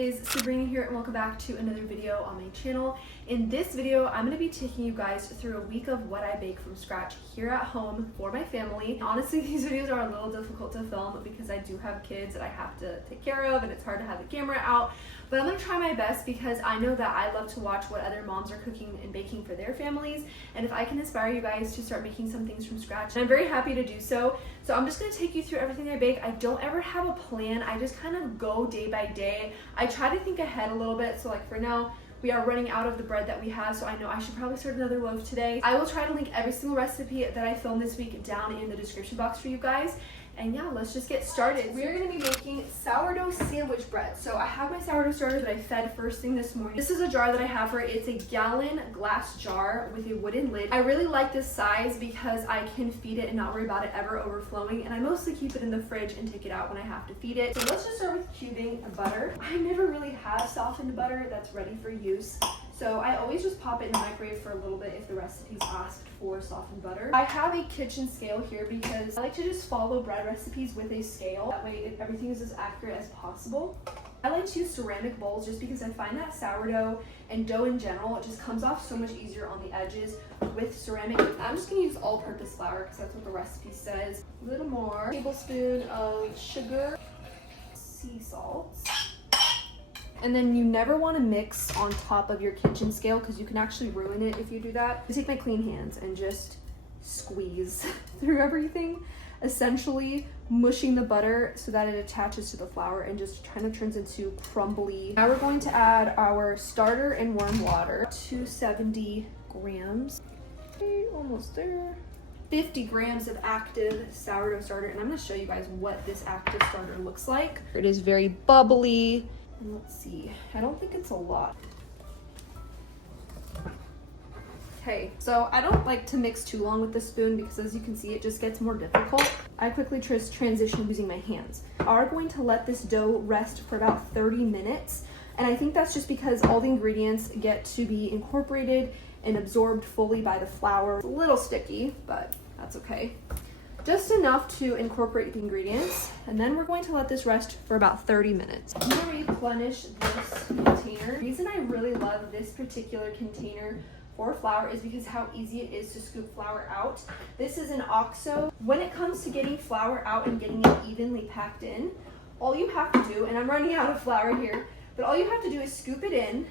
is Sabrina here, and welcome back to another video on my channel. In this video, I'm going to be taking you guys through a week of what I bake from scratch here at home for my family. Honestly, these videos are a little difficult to film because I do have kids that I have to take care of, and it's hard to have the camera out. But I'm going to try my best because I know that I love to watch what other moms are cooking and baking for their families. And if I can inspire you guys to start making some things from scratch, I'm very happy to do so. So I'm just going to take you through everything I bake. I don't ever have a plan. I just kind of go day by day. I try to think ahead a little bit. So like for now, we are running out of the bread that we have, so I know I should probably start another loaf today. I will try to link every single recipe that I filmed this week down in the description box for you guys. And yeah, let's just get started. We're gonna be making sourdough sandwich bread. So I have my sourdough starter that I fed first thing this morning. This is a jar that I have for it. It's a gallon glass jar with a wooden lid. I really like this size because I can feed it and not worry about it ever overflowing. And I mostly keep it in the fridge and take it out when I have to feed it. So let's just start with cubing butter. I never really have softened butter that's ready for use. So I always just pop it in the microwave for a little bit if the recipe's asked for softened butter. I have a kitchen scale here because I like to just follow bread recipes with a scale. That way everything is as accurate as possible. I like to use ceramic bowls just because I find that sourdough and dough in general, it just comes off so much easier on the edges with ceramic. I'm just gonna use all-purpose flour because that's what the recipe says. A little more. Tablespoon of sugar, sea salt. And then you never want to mix on top of your kitchen scale because you can actually ruin it if you do that. I take my clean hands and just squeeze through everything, essentially mushing the butter so that it attaches to the flour and just kind of turns into crumbly. Now we're going to add our starter and warm water, 270 grams. Okay, almost there. 50 grams of active sourdough starter, and I'm going to show you guys what this active starter looks like. It is very bubbly. Let's see, I don't think it's a lot. Okay, so I don't like to mix too long with the spoon because as you can see, it just gets more difficult. I quickly transition using my hands. We are going to let this dough rest for about 30 minutes. And I think that's just because all the ingredients get to be incorporated and absorbed fully by the flour. It's a little sticky, but that's okay. Just enough to incorporate the ingredients, and then we're going to let this rest for about 30 minutes. I'm going to replenish this container. The reason I really love this particular container for flour is because how easy it is to scoop flour out. This is an OXO. When it comes to getting flour out and getting it evenly packed in, all you have to do, and I'm running out of flour here, but all you have to do is scoop it in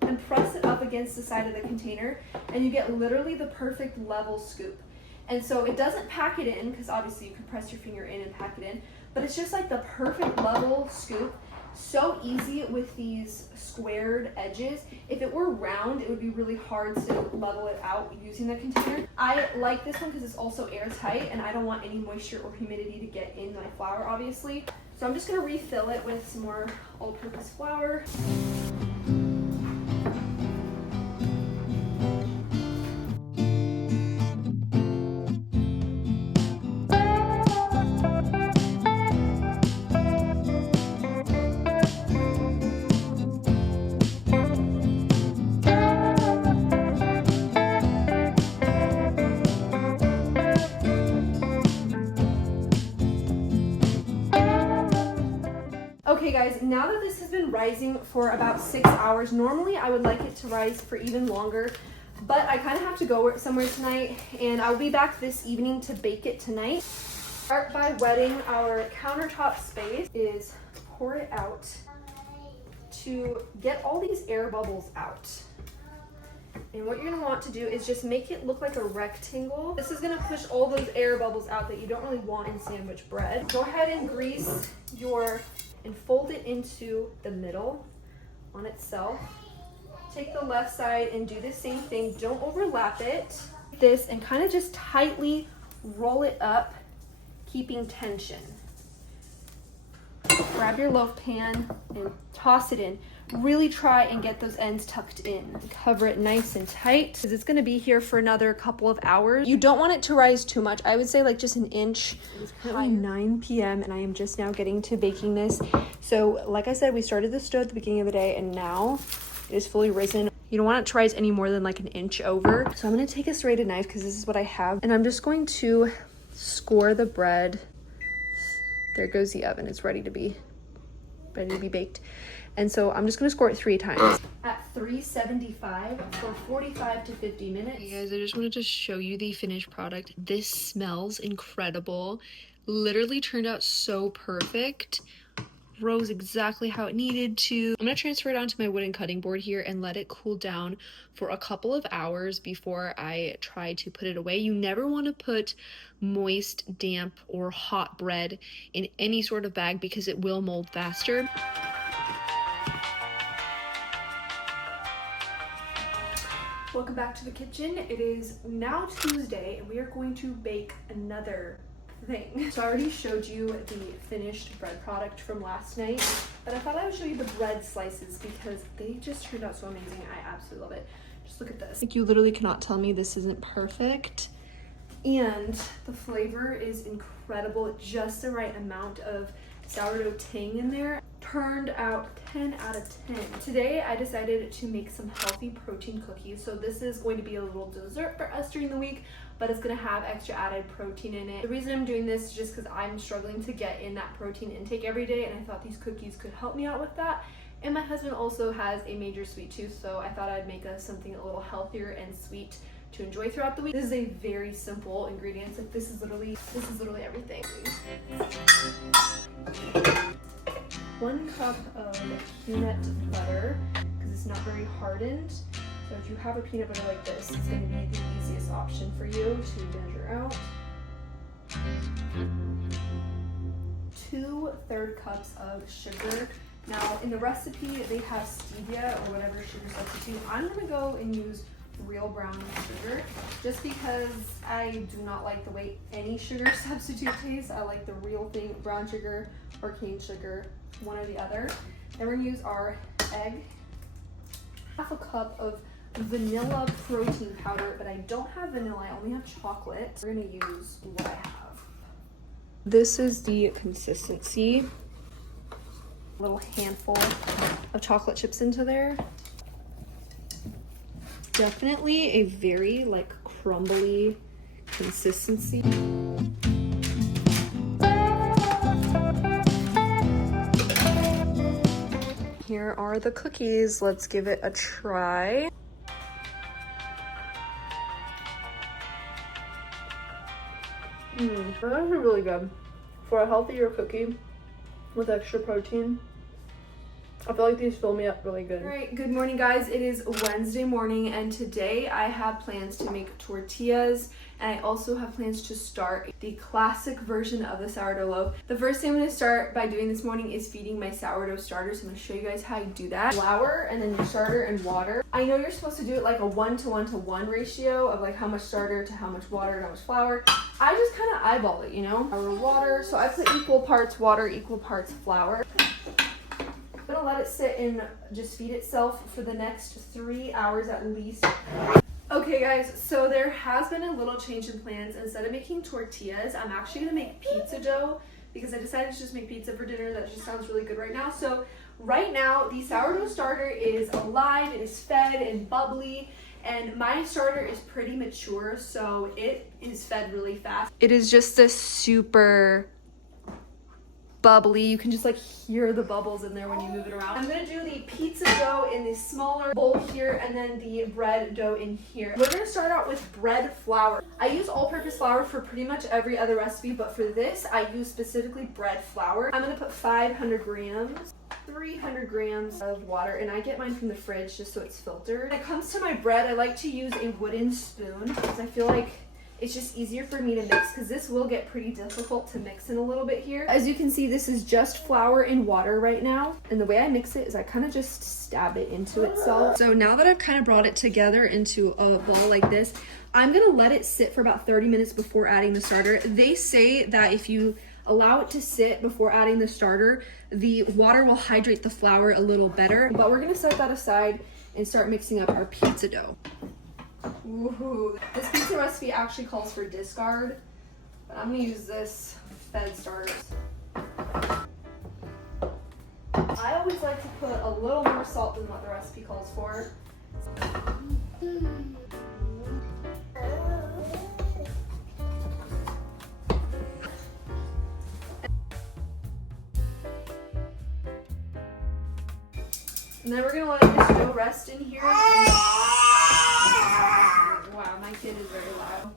and press it up against the side of the container, and you get literally the perfect level scoop. And so it doesn't pack it in, because obviously you can press your finger in and pack it in, but it's just like the perfect level scoop. So easy with these squared edges. If it were round, it would be really hard to level it out using the container. I like this one because it's also airtight, and I don't want any moisture or humidity to get in my flour, obviously. So I'm just gonna refill it with some more all-purpose flour. Okay guys, now that this has been rising for about 6 hours, normally I would like it to rise for even longer, but I kind of have to go somewhere tonight, and I'll be back this evening to bake it tonight. Start by wetting our countertop space, is pour it out to get all these air bubbles out. And what you're gonna want to do is just make it look like a rectangle. This is gonna push all those air bubbles out that you don't really want in sandwich bread. Go ahead and grease and fold it into the middle on itself. Take the left side and do the same thing. Don't overlap it. This and kind of just tightly roll it up, keeping tension. Grab your loaf pan and toss it in. Really try and get those ends tucked in. Cover it nice and tight because it's going to be here for another couple of hours. You don't want it to rise too much. I would say like just an inch. It's currently 9 p.m. and I am just now getting to baking this. So like I said, we started this dough at the beginning of the day and now it is fully risen. You don't want it to rise any more than like an inch over. So I'm going to take a serrated knife because this is what I have. And I'm just going to score the bread. There goes the oven. It's ready to be baked. And so I'm just gonna score it 3 times. At 375 for 45 to 50 minutes. Hey guys, I just wanted to show you the finished product. This smells incredible. Literally turned out so perfect. Rose exactly how it needed to. I'm gonna transfer it onto my wooden cutting board here and let it cool down for a couple of hours before I try to put it away. You never want to put moist, damp, or hot bread in any sort of bag because it will mold faster. Welcome back to the kitchen. It is now Tuesday and we are going to bake another thing. So I already showed you the finished bread product from last night, but I thought I would show you the bread slices because they just turned out so amazing. I absolutely love it. Just look at this. Like, you literally cannot tell me this isn't perfect. And the flavor is incredible. Just the right amount of sourdough tang in there. Turned out 10 out of 10. Today I decided to make some healthy protein cookies. So this is going to be a little dessert for us during the week, but it's gonna have extra added protein in it. The reason I'm doing this is just because I'm struggling to get in that protein intake every day, and I thought these cookies could help me out with that. And my husband also has a major sweet tooth, so I thought I'd make us something a little healthier and sweet to enjoy throughout the week. This is a very simple ingredients. Like, this is literally everything. 1 cup of peanut butter, because it's not very hardened. So if you have a peanut butter like this, it's going to be the easiest option for you to measure out. 2 3/4 cups of sugar. Now in the recipe they have stevia or whatever sugar substitute. I'm going to go and use real brown sugar just because I do not like the way any sugar substitute tastes. I like the real thing, brown sugar or cane sugar, one or the other. Then we're going to use our egg. 1/2 cup of vanilla protein powder, but I don't have vanilla, I only have chocolate. We're gonna use what I have. This is the consistency. A little handful of chocolate chips into there. Definitely a very like crumbly consistency. Here are the cookies. Let's give it a try. They're actually really good. For a healthier cookie with extra protein, I feel like these fill me up really good. All right, good morning guys. It is Wednesday morning and today I have plans to make tortillas, and I also have plans to start the classic version of the sourdough loaf. The first thing I'm gonna start by doing this morning is feeding my sourdough starter. So I'm gonna show you guys how you do that. Flour and then your starter and water. I know you're supposed to do it like a 1-to-1-to-1 ratio of like how much starter to how much water and how much flour. I just kind of eyeball it, you know? Our water, so I put equal parts water, equal parts flour. I'm gonna let it sit and just feed itself for the next 3 hours at least. Okay guys, so there has been a little change in plans. Instead of making tortillas, I'm actually gonna make pizza dough because I decided to just make pizza for dinner. That just sounds really good right now. So right now, the sourdough starter is alive, it is fed and bubbly, and my starter is pretty mature, so it is fed really fast. It is just this super bubbly. You can just like hear the bubbles in there when you move it around. I'm gonna do the pizza dough in the smaller bowl here and then the bread dough in here. We're gonna start out with bread flour. I use all-purpose flour for pretty much every other recipe, but for this I use specifically bread flour. I'm gonna put 500 grams, 300 grams of water, and I get mine from the fridge just so it's filtered. When it comes to my bread, I like to use a wooden spoon because I feel like it's just easier for me to mix because this will get pretty difficult to mix in a little bit here. As you can see, this is just flour and water right now. And the way I mix it is I kind of just stab it into itself. So now that I've kind of brought it together into a ball like this, I'm gonna let it sit for about 30 minutes before adding the starter. They say that if you allow it to sit before adding the starter, the water will hydrate the flour a little better. But we're gonna set that aside and start mixing up our pizza dough. Ooh, this pizza recipe actually calls for discard, but I'm gonna use this fed starters. I always like to put a little more salt than what the recipe calls for. And then we're gonna let this dough rest in here. Wow, my kid is very loud.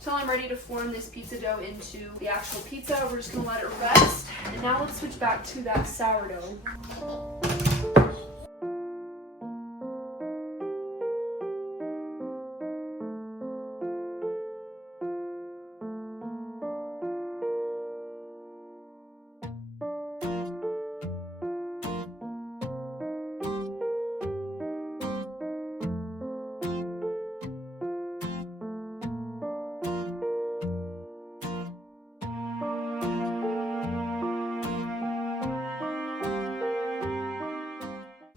Until I'm ready to form this pizza dough into the actual pizza, we're just gonna let it rest. And now let's switch back to that sourdough.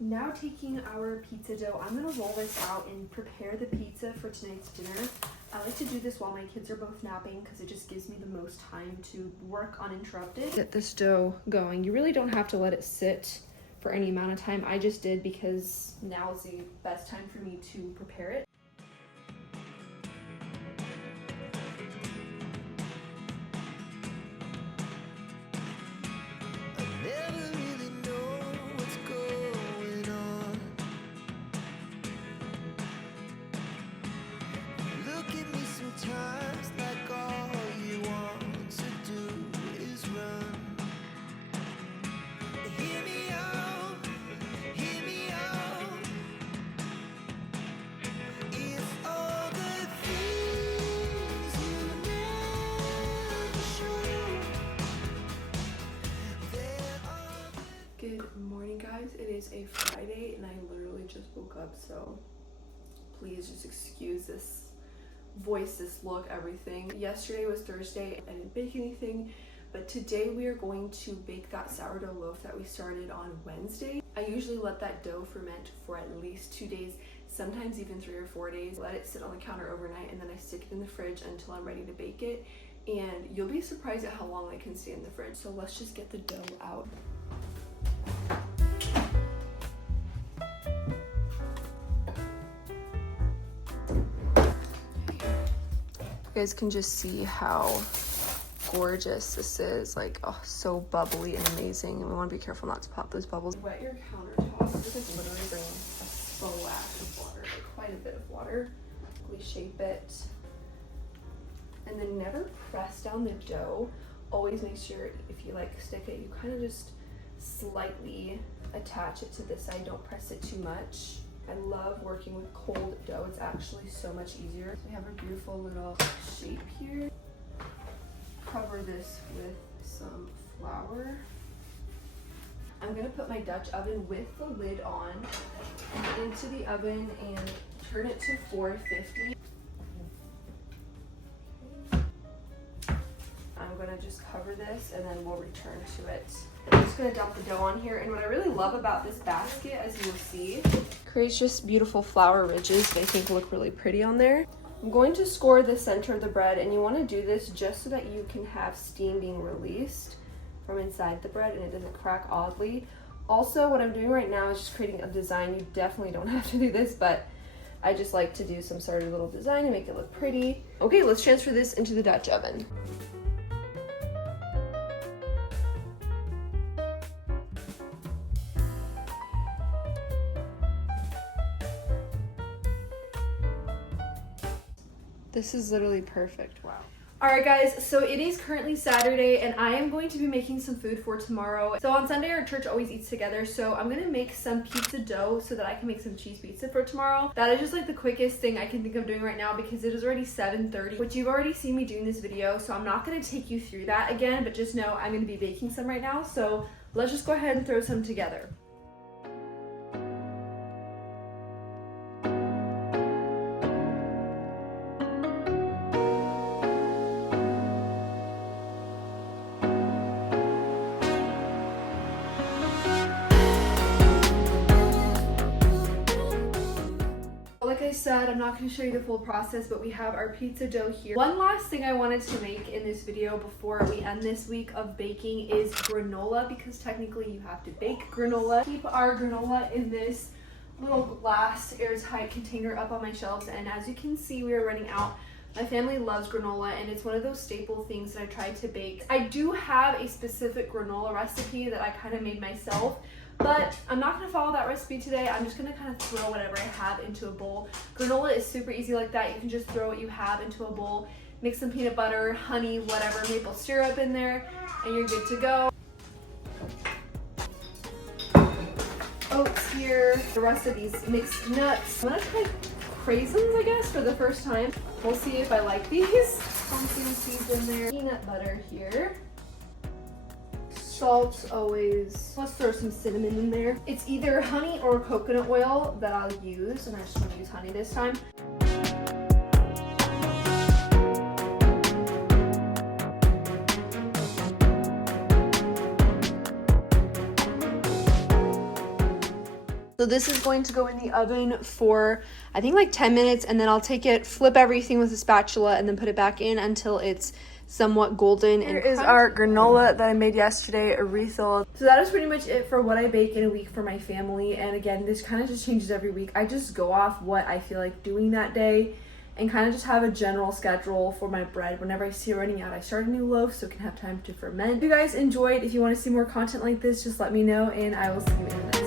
Now taking our pizza dough, I'm gonna roll this out and prepare the pizza for tonight's dinner. I like to do this while my kids are both napping because it just gives me the most time to work uninterrupted. Get this dough going. You really don't have to let it sit for any amount of time. I just did because now is the best time for me to prepare it. Good morning, guys. It is a Friday and I literally just woke up, so please just excuse this voice, this look, everything. Yesterday was Thursday. I didn't bake anything, but today we are going to bake that sourdough loaf that we started on Wednesday. I usually let that dough ferment for at least 2 days, sometimes even 3 or 4 days. Let it sit on the counter overnight and then I stick it in the fridge until I'm ready to bake it. And you'll be surprised at how long it can stay in the fridge. So let's just get the dough out. You guys can just see how gorgeous this is, like, oh, so bubbly and amazing. And we want to be careful not to pop those bubbles. Wet your countertop. This is literally bring a splash of water, like quite a bit of water. We shape it, and then never press down the dough. Always make sure if you like stick it, you kind of just slightly attach it to this side. Don't press it too much. I love working with cold dough. It's actually so much easier. So we have a beautiful little shape here. Cover this with some flour. I'm gonna put my Dutch oven with the lid on into the oven and turn it to 450. I'm gonna just cover this and then we'll return to it. I'm just gonna dump the dough on here, and what I really love about this basket, as you will see, creates just beautiful flour ridges that I think look really pretty on there. I'm going to score the center of the bread, and you want to do this just so that you can have steam being released from inside the bread and it doesn't crack oddly. Also, what I'm doing right now is just creating a design. You definitely don't have to do this, but I just like to do some sort of little design to make it look pretty. Okay, let's transfer this into the Dutch oven. This is literally perfect. Wow. Alright guys, so it is currently Saturday and I am going to be making some food for tomorrow. So on Sunday our church always eats together, so I'm gonna make some pizza dough so that I can make some cheese pizza for tomorrow. That is just like the quickest thing I can think of doing right now because it is already 7:30, which you've already seen me doing this video, so I'm not gonna take you through that again, but just know I'm gonna be baking some right now, so let's just go ahead and throw some together. Like I said, I'm not going to show you the full process, but we have our pizza dough here. One last thing I wanted to make in this video before we end this week of baking is granola, because technically you have to bake granola. Keep our granola in this little glass airtight container up on my shelves, and as you can see, we are running out. My family loves granola, and it's one of those staple things that I tried to bake. I do have a specific granola recipe that I kind of made myself, But I'm not gonna follow that recipe today. I'm just gonna kind of throw whatever I have into a bowl. Granola is super easy like that. You can just throw what you have into a bowl, mix some peanut butter, honey, whatever, maple syrup in there, and you're good to go. Oats here, the rest of these mixed nuts. I'm gonna try craisins, I guess, for the first time. We'll see if I like these. Pumpkin seeds in there, peanut butter here. Salt always. Let's throw some cinnamon in there. It's either honey or coconut oil that I'll use, and I just want to use honey this time. So this is going to go in the oven for, I think, like 10 minutes, and then I'll take it, flip everything with a spatula, and then put it back in until it's somewhat golden. Here is our granola that I made yesterday, a refill. So that is pretty much it for what I bake in a week for my family. And again, this kind of just changes every week. I just go off what I feel like doing that day and kind of just have a general schedule for my bread. Whenever I see it running out, I start a new loaf so it can have time to ferment. If you guys enjoyed, if you want to see more content like this, just let me know, and I will see you in the next